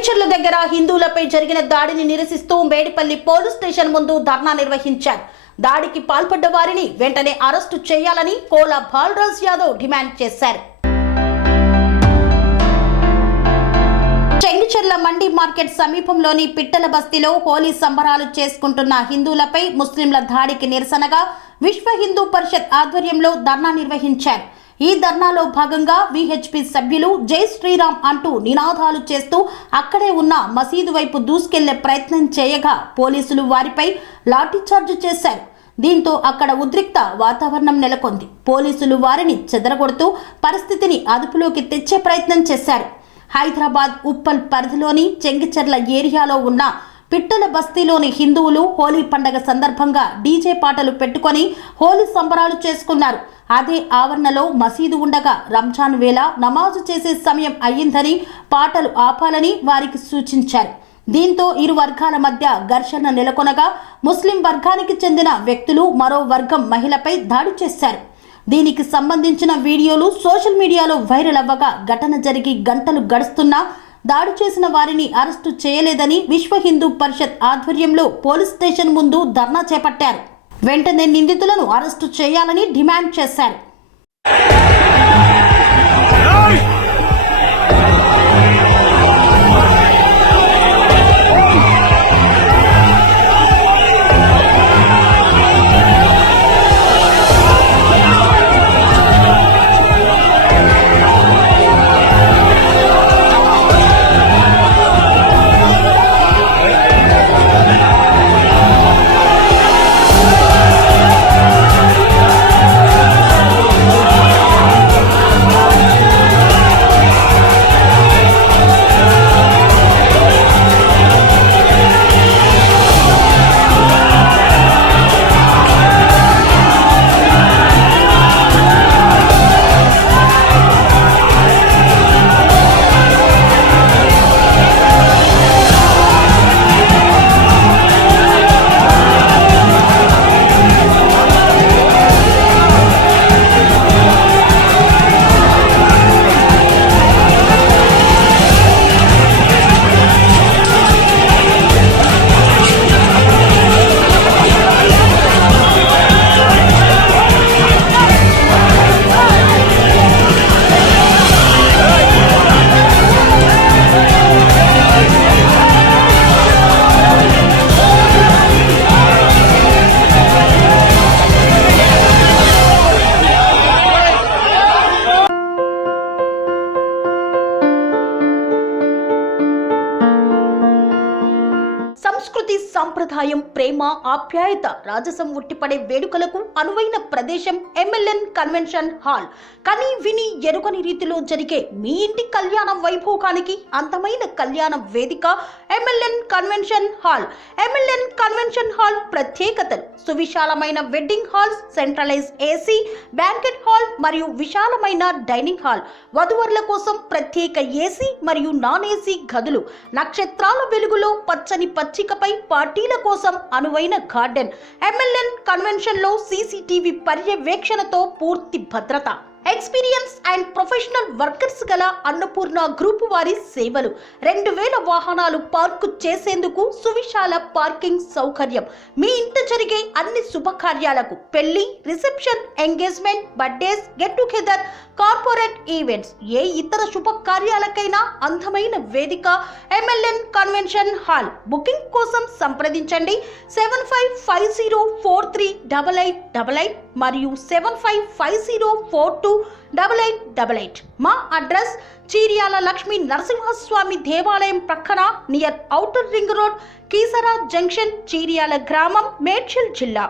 చెంగిచెర్ల దగ్గర హిందువులపై జరిగిన దాడిని నిరసిస్తూ మేడిపల్లి పోలీస్ స్టేషన్ ముందు ధర్నా నిర్వహించారు. దాడికి పాల్పడ్డ వారిని వెంటనే అరెస్టు చేయాలని కోలా బాలరాజ్ యాదవ్ డిమాండ్ చేశారు. చెంగిచెర్ల మండి మార్కెట్ సమీపంలోని పిట్టల బస్తీలో హోలీ సంబరాలు చేసుకుంటున్న హిందువులపై ముస్లింల దాడికి నిరసనగా విశ్వ హిందూ పరిషత్ ఆధ్వర్యంలో ధర్నా నిర్వహించారు. ఈ ధర్నాలో భాగంగా విహెచ్పి సభ్యులు జై శ్రీరామ్ అంటూ నినాదాలు చేస్తూ అక్కడే ఉన్న మసీదు వైపు దూసుకెళ్లే ప్రయత్నం చేయగా పోలీసులు వారిపై లాఠీచార్జ్ చేశారు. దీంతో అక్కడ ఉద్రిక్త వాతావరణం నెలకొంది. పోలీసులు వారిని చెదరగొడుతూ పరిస్థితిని అదుపులోకి తెచ్చే ప్రయత్నం చేశారు. హైదరాబాద్ ఉప్పల్ పరిధిలోని చెంగిచెర్ల ఏరియాలో ఉన్న పిట్టల బస్తీలోని హిందువులు హోలీ పండగ సందర్భంగా డీజే పాటలు పెట్టుకొని హోలీ సంబరాలు చేసుకున్నారు. అదే ఆవరణలో మసీదు ఉండగా రంజాన్ వేళ నమాజు చేసే సమయం అయ్యిందని పాటలు ఆపాలని వారికి సూచించారు. దీంతో ఇరు వర్గాల మధ్య ఘర్షణ నెలకొనగా ముస్లిం వర్గానికి చెందిన వ్యక్తులు మరో వర్గం మహిళపై దాడి చేశారు. దీనికి సంబంధించిన వీడియోలు సోషల్ మీడియాలో వైరల్ అవ్వగా ఘటన జరిగి గంటలు గడుస్తున్నా దాడి చేసిన వారిని అరెస్టు చేయలేదని విశ్వ హిందూ పరిషత్ ఆధ్వర్యంలో పోలీస్ స్టేషన్ ముందు ధర్నా చేపట్టారు. వెంటనే నిందితులను అరెస్టు చేయాలని డిమాండ్ చేశారు. సంస్కృతి, సంప్రదాయం, ప్రేమ, ఆప్యాయత, రాజసం ఉట్టిపడే వేడుకలకు అనువైన ప్రదేశం ఎంఎల్ఎన్ కన్వెన్షన్ హాల్. కని విని ఎరుగని రీతిలో జరిగే మీ ఇంటి కళ్యాణ వైభోగానికి అందమైన కళ్యాణ వేదిక MLN convention hall. MLN convention hall ప్రత్యేకతలు: సువిశాలమైన wedding halls, centralise AC banquet hall మరియు విశాలమైన డైనింగ్ హాల్, వధువరుల కోసం ప్రత్యేక ఏసీ మరియు నాన్ ఏసీ గదులు, నక్షత్రాల వెలుగులో పచ్చని పచ్చికపై పార్టీల కోసం అనువైన గార్డెన్. ఎంఎల్ఎన్ కన్వెన్షన్ లో సీసీటీవీ పర్యవేక్షణతో పూర్తి భద్రత. ఎక్స్పీరియన్స్ అండ్ ప్రొఫెషనల్ వర్కర్స్ గల అన్నపూర్ణ గ్రూప్ వారి సేవలు. 2000 వాహనాలు పార్కు చేసేందుకు సువిశాల పార్కింగ్ సౌకర్యం. మీ ఇంట జరిగే అన్ని శుభకార్యాలకు, పెళ్లి, reception, engagement, birthdays, get together, corporate events, ఏ ఇతర శుభకార్యాలకైనా అందమైన వేదిక ఎంఎల్ఎన్ కన్వెన్షన్ హాల్. బుకింగ్ కోసం సంప్రదించండి 7550438888 మరియు 7550428888. మా అడ్రస్ చీర్యాల లక్ష్మీ నరసింహస్వామి దేవాలయం ప్రక్కన, near outer ring road, Keesara junction, Cheeryal గ్రామం, మేడ్చల్ జిల్లా.